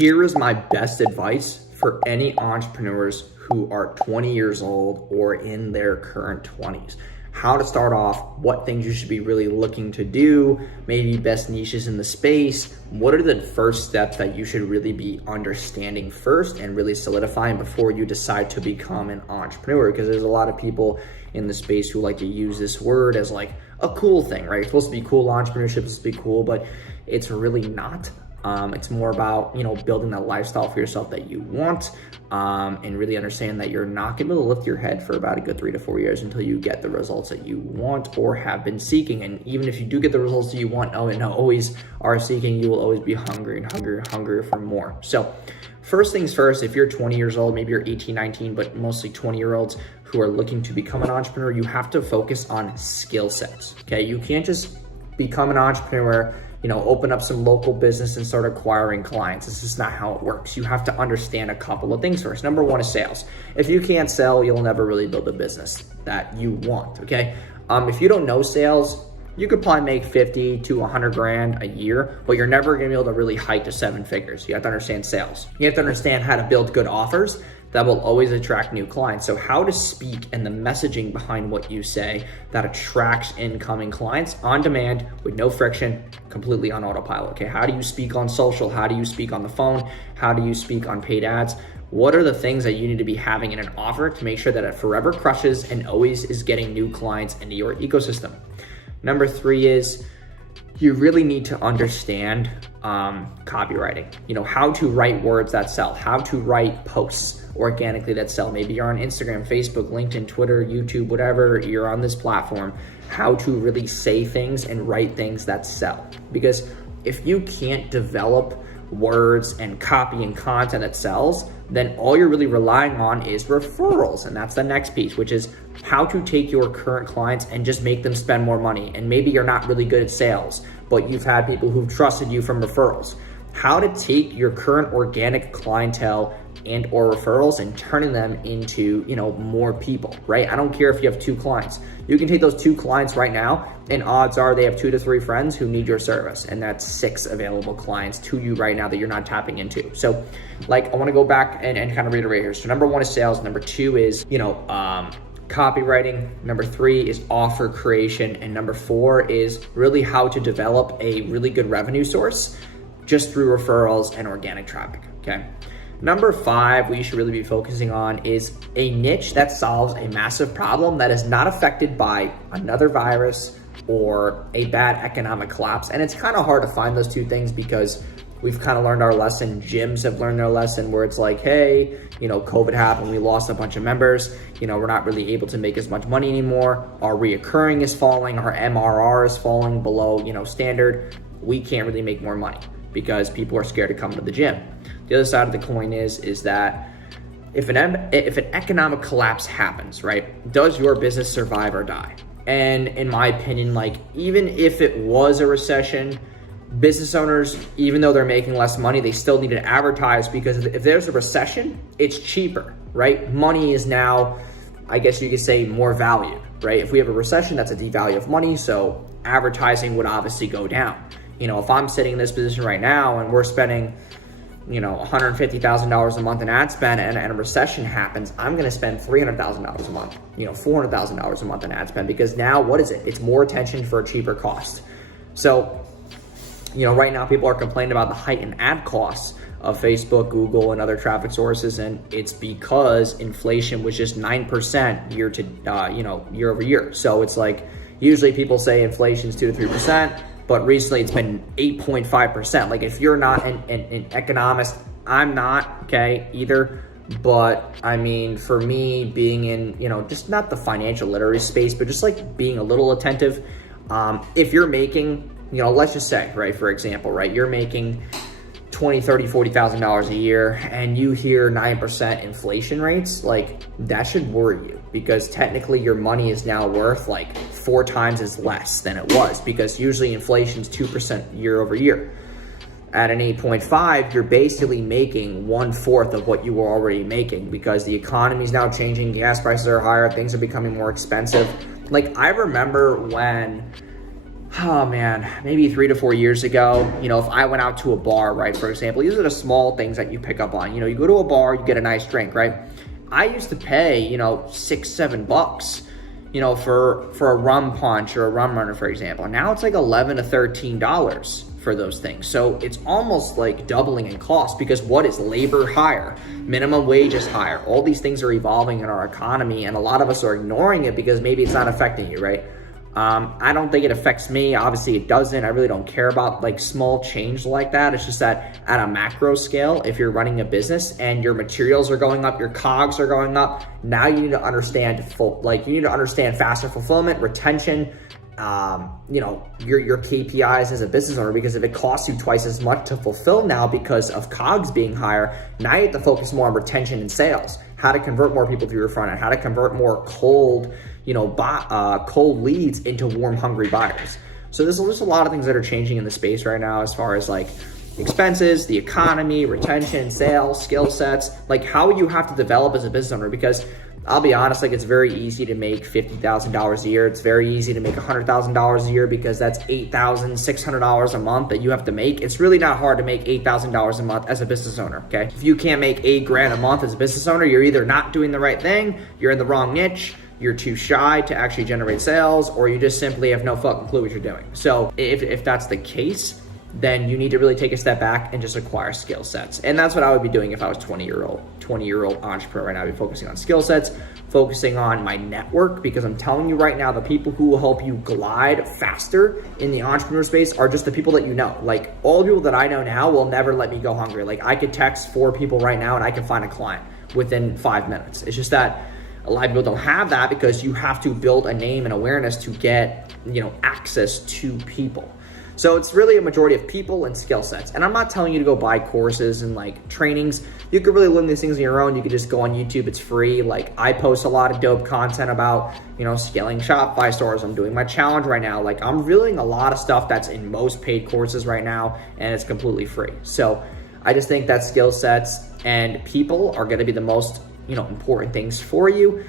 Here is my best advice for any entrepreneurs who are 20 years old or in their current 20s. How to start off, what things you should be really looking to do, maybe best niches in the space. What are the first steps that you should really be understanding first and really solidifying before you decide to become an entrepreneur? Because there's a lot of people in the space who like to use this word as like a cool thing, right? It's supposed to be cool, entrepreneurship is supposed to be cool, but it's really not. It's more about, building that lifestyle for yourself that you want, and really understand that you're not gonna be able to lift your head for about a good 3 to 4 years until you get the results that you want or have been seeking. And even if you do get the results that you want and always are seeking, you will always be hungry for more. So first things first, if you're 20 years old, maybe you're 18, 19, but mostly 20-year-olds who are looking to become an entrepreneur, you have to focus on skill sets, okay? You can't just become an entrepreneur, open up some local business and start acquiring clients. This is not how it works. You have to understand a couple of things first. Number one is sales. If you can't sell, you'll never really build a business that you want, okay? If you don't know sales, you could probably make 50 to 100 grand a year, but you're never gonna be able to really hike to 7 figures. You have to understand sales. You have to understand how to build good offers that will always attract new clients. So how to speak and the messaging behind what you say that attracts incoming clients on demand with no friction, completely on autopilot, okay? How do you speak on social? How do you speak on the phone? How do you speak on paid ads? What are the things that you need to be having in an offer to make sure that it forever crushes and always is getting new clients into your ecosystem? Number 3 is you really need to understand copywriting. How to write words that sell, how to write posts organically that sell. Maybe you're on Instagram, Facebook, LinkedIn, Twitter, YouTube, whatever, you're on this platform, how to really say things and write things that sell. Because if you can't develop words and copy and content that sells, then all you're really relying on is referrals. And that's the next piece, which is how to take your current clients and just make them spend more money. And maybe you're not really good at sales, but you've had people who've trusted you from referrals. How to take your current organic clientele and or referrals and turning them into, more people, right? I don't care if you have 2 clients. You can take those 2 clients right now and odds are they have 2 to 3 friends who need your service. And that's 6 available clients to you right now that you're not tapping into. So I wanna go back and kind of reiterate here. So number 1 is sales. Number 2 is, copywriting. Number 3 is offer creation. And number 4 is really how to develop a really good revenue source just through referrals and organic traffic, okay? Number 5, what you should really be focusing on is a niche that solves a massive problem that is not affected by another virus or a bad economic collapse. And it's kind of hard to find those 2 things because we've kind of learned our lesson. Gyms have learned their lesson where it's like, hey, COVID happened, we lost a bunch of members. We're not really able to make as much money anymore. Our reoccurring is falling, our MRR is falling below, standard. We can't really make more money because people are scared to come to the gym. The other side of the coin is that if an economic collapse happens, right, does your business survive or die? And in my opinion, even if it was a recession, business owners, even though they're making less money, they still need to advertise because if there's a recession, it's cheaper, right? Money is now, I guess you could say, more valued, right? If we have a recession, that's a devalue of money, so advertising would obviously go down. If I'm sitting in this position right now and we're spending, $150,000 a month in ad spend and a recession happens, I'm gonna spend $300,000 a month, $400,000 a month in ad spend because now what is it? It's more attention for a cheaper cost. So, right now people are complaining about the heightened ad costs of Facebook, Google, and other traffic sources, and it's because inflation was just 9% year over year. So it's like usually people say inflation is 2 to 3%. But recently it's been 8.5%. If you're not an economist, I'm not, okay, either. But I mean, for me, being in, just not the financial literacy space, but just being a little attentive. If you're making, let's just say, right, for example, right, you're making $20,000, $30,000, $40,000 a year and you hear 9% inflation rates, that should worry you because technically your money is now worth 4 times as less than it was because usually inflation is 2% year over year. At an 8.5, you're basically making 1/4 of what you were already making because the economy is now changing, gas prices are higher, things are becoming more expensive. I remember when oh man, maybe 3 to 4 years ago, you know, if I went out to a bar, right, for example, these are the small things that you pick up on. You know, you go to a bar, you get a nice drink, right? I used to pay, you know, $6-7, you know, for a rum punch or a rum runner, for example. Now it's like $11 to $13 for those things. So it's almost like doubling in cost, because what is labor higher? Minimum wage is higher. All these things are evolving in our economy, and a lot of us are ignoring it because maybe it's not affecting you, right? I don't think it affects me. Obviously it doesn't. I really don't care about like small change like that. It's just that at a macro scale, if you're running a business and your materials are going up, your COGS are going up, now you need to understand faster fulfillment, retention, you know, your KPIs as a business owner, because if it costs you twice as much to fulfill now because of COGS being higher, now you have to focus more on retention and sales, how to convert more people through your front end, how to convert more cold leads into warm, hungry buyers. So there's just a lot of things that are changing in the space right now, as far as like expenses, the economy, retention, sales, skill sets, like how you have to develop as a business owner. Because I'll be honest, like it's very easy to make $50,000 a year. It's very easy to make $100,000 a year, because that's $8,600 a month that you have to make. It's really not hard to make $8,000 a month as a business owner, okay? If you can't make $8,000 a month as a business owner, you're either not doing the right thing, you're in the wrong niche, you're too shy to actually generate sales, or you just simply have no fucking clue what you're doing. So if that's the case, then you need to really take a step back and just acquire skill sets. And that's what I would be doing if I was 20-year-old entrepreneur right now. I'd be focusing on skill sets, focusing on my network, because I'm telling you right now, the people who will help you glide faster in the entrepreneur space are just the people that you know. Like all the people that I know now will never let me go hungry. Like I could text 4 people right now and I can find a client within 5 minutes. It's just that a lot of people don't have that, because you have to build a name and awareness to get, you know, access to people. So it's really a majority of people and skill sets. And I'm not telling you to go buy courses and like trainings. You could really learn these things on your own. You could just go on YouTube. It's free. Like I post a lot of dope content about, you know, scaling Shopify stores. I'm doing my challenge right now. Like I'm revealing a lot of stuff that's in most paid courses right now, and it's completely free. So I just think that skill sets and people are going to be the most, you know, important things for you.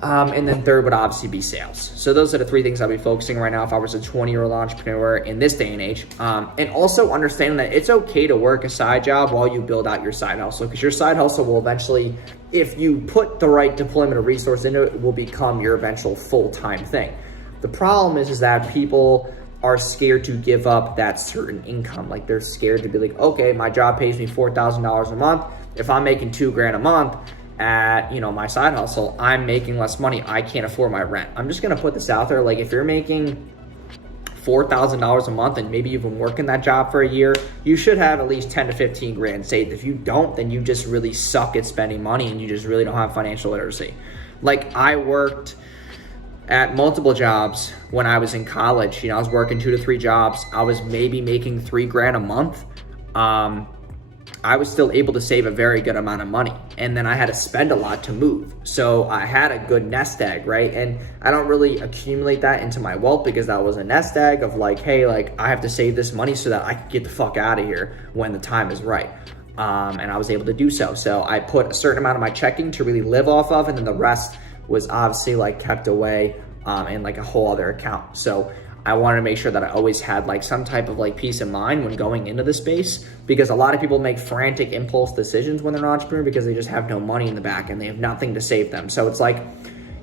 And then third would obviously be sales. So those are the 3 things I'll be focusing right now if I was a 20-year-old entrepreneur in this day and age. And also understanding that it's okay to work a side job while you build out your side hustle, because your side hustle will eventually, if you put the right deployment of resource into it, will become your eventual full-time thing. The problem is that people are scared to give up that certain income. Like they're scared to be like, okay, my job pays me $4,000 a month. If I'm making $2,000 a month at, you know, my side hustle, I'm making less money. I can't afford my rent. I'm just gonna put this out there. Like if you're making $4,000 a month and maybe you've been working that job for a year, you should have at least 10 to 15 grand saved. If you don't, then you just really suck at spending money and you just really don't have financial literacy. Like I worked at multiple jobs when I was in college. You know, I was working 2 to 3 jobs. I was maybe making $3,000 a month. I was still able to save a very good amount of money. And then I had to spend a lot to move. So I had a good nest egg, right? And I don't really accumulate that into my wealth, because that was a nest egg of like, hey, like I have to save this money so that I can get the fuck out of here when the time is right. And I was able to do so. So I put a certain amount of my checking to really live off of, and then the rest was obviously like kept away in like a whole other account. So I wanted to make sure that I always had like some type of like peace of mind when going into the space, because a lot of people make frantic impulse decisions when they're an entrepreneur because they just have no money in the back and they have nothing to save them. So it's like,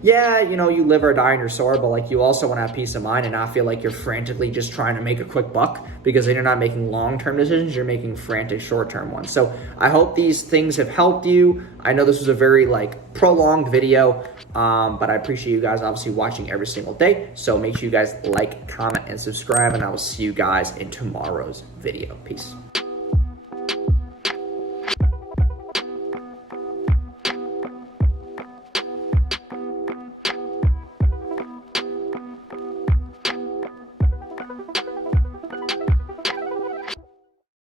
yeah, you know, you live or die on your sword, but like you also want to have peace of mind and not feel like you're frantically just trying to make a quick buck, because then you're not making long-term decisions, you're making frantic short-term ones. So I hope these things have helped you. I know this was a very like prolonged video, but I appreciate you guys obviously watching every single day. So make sure you guys like, comment, and subscribe, and I will see you guys in tomorrow's video. Peace.